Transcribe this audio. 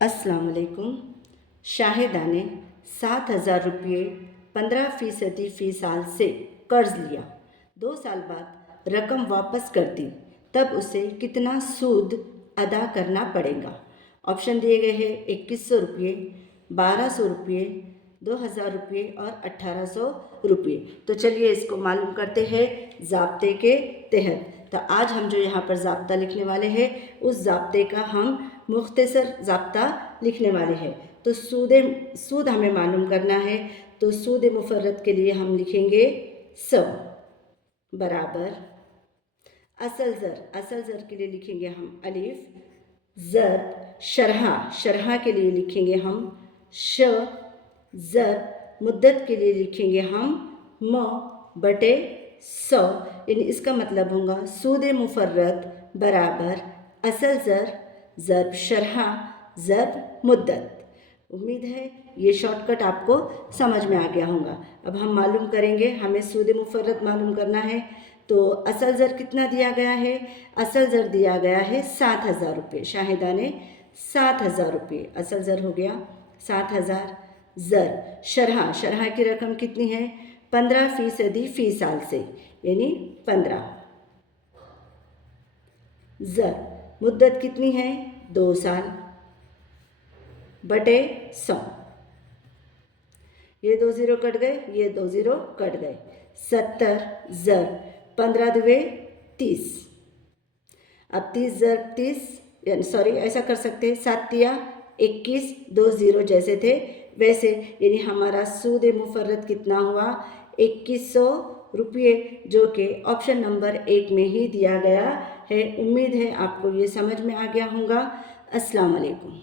अस्सलाम वालेकुम। शाहिदा ने 7,000 रुपये 15% फ़ी साल से कर्ज लिया। 2 साल बाद रकम वापस कर दी, तब उसे कितना सूद अदा करना पड़ेगा? ऑप्शन दिए गए हैं 2100 रुपये, 1200 रुपये, 2000 रुपये और 1800 रुपये। तो चलिए इसको मालूम करते हैं ज़ाब्ते के तहत। तो आज हम जो यहाँ पर ज़ाब्ता लिखने वाले हैं, उस ज़ाब्ते का हम मुख्तसर ज़ाब्ता लिखने वाले हैं। तो सूद हमें मालूम करना है। तो सूद मुफर्रद के लिए हम लिखेंगे 100 बराबर असल ज़र के लिए लिखेंगे हम अलिफ, ज़र शरहा के लिए लिखेंगे हम श, ज़र मुद्दत के लिए लिखेंगे हम म बटे 100। यानी इसका मतलब होगा सूद मुफर्रद बराबर असल ज़र शरहा ज़र मुद्दत। उम्मीद है ये शॉर्टकट आपको समझ में आ गया होगा। अब हम मालूम करेंगे, हमें सूद मुफर्रद मालूम करना है। तो असल ज़र कितना दिया गया है? असल ज़र दिया गया है 7,000 रुपये। शाहिदा ने 7,000 रुपये, असल ज़र हो गया 7,000। ज़र शरहा की रकम कितनी है? 15% फ़ी साल से, यानी 15। ज़र मुद्दत कितनी है? 2 साल बटे 100। ये 2 ज़ीरो कट गए, ये 2 ज़ीरो कट गए। 70 ज़र 15 दुवे 30। अब 30 ज़र 30, यानी सॉरी ऐसा कर सकते हैं 7 तिया 21, 2 ज़ीरो जैसे थे वैसे। यानी हमारा सूद मुफर्रद कितना हुआ? 2100 रुपये, जो कि ऑप्शन नंबर 1 में ही दिया गया है। उम्मीद है आपको ये समझ में आ गया होगा। अस्सलाम वालेकुम।